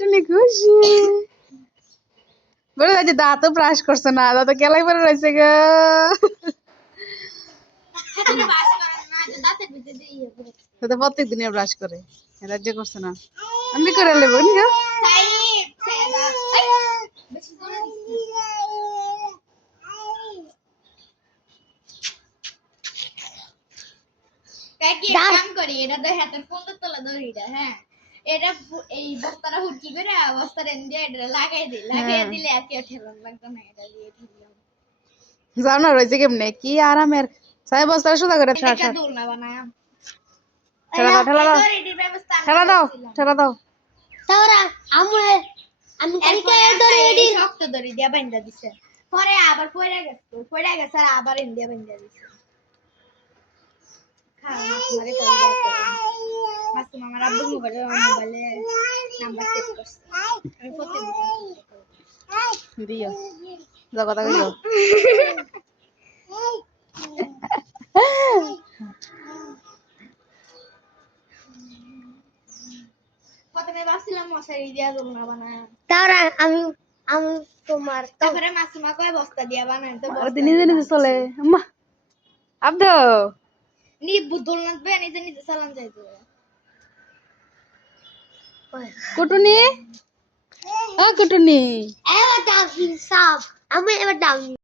টুনি খুশি বলে যে দাঁতও ব্রাশ করছে না দাঁত কেলাই পরে রয়েছে গো তো প্রত্যেক দিনে ব্রাশ করে রাজ্য করছে না আমি করে নেবো নি গো কাম করি এটা তো হাতের ফোনটা তোলা দড়িটা হ্যাঁ এটা এই বস্তাটা হুটকি করে বস্তাটা দিয়ে এটা লাগাই দিলে আর কেউ ঠেলান লাগতো না এটা দিয়ে ঠেললাম যাও না রয়েছে কেমনে কি আরামের সাহেব বস্তা সোজা করে এটা দোল না বানায় ঠেলা দাও ঠেলা দাও দড়িটির ব্যবস্থা ঠেলা দাও ঠেলা দাও তাওরা আমি কালকে দড়ি শক্ত দড়ি দিয়া বাঁধা দিছে পরে আবার পয়রা গেছে আর আবার ইন্ডিয়া বাঁধা দিছে আমার আব্বু মোবাইলে নাম্বার সেভ করছে আমি প্রত্যেক দিও যাও কথা কইও প্রথমে ভাবছিলাম মশারি দিয়া দোলনা বানায় তারা আমি তোমার তারপরে মাসিমা কয় বস্তা দিয়া বানায় তো বস্তা নিজে নিজে চলে আম্মা আব্দু নি দোলনা বে নিজে চালান যাইতো কুটুনি কুটুনি এবার ডাউন সাপ আমি এবার ডাউন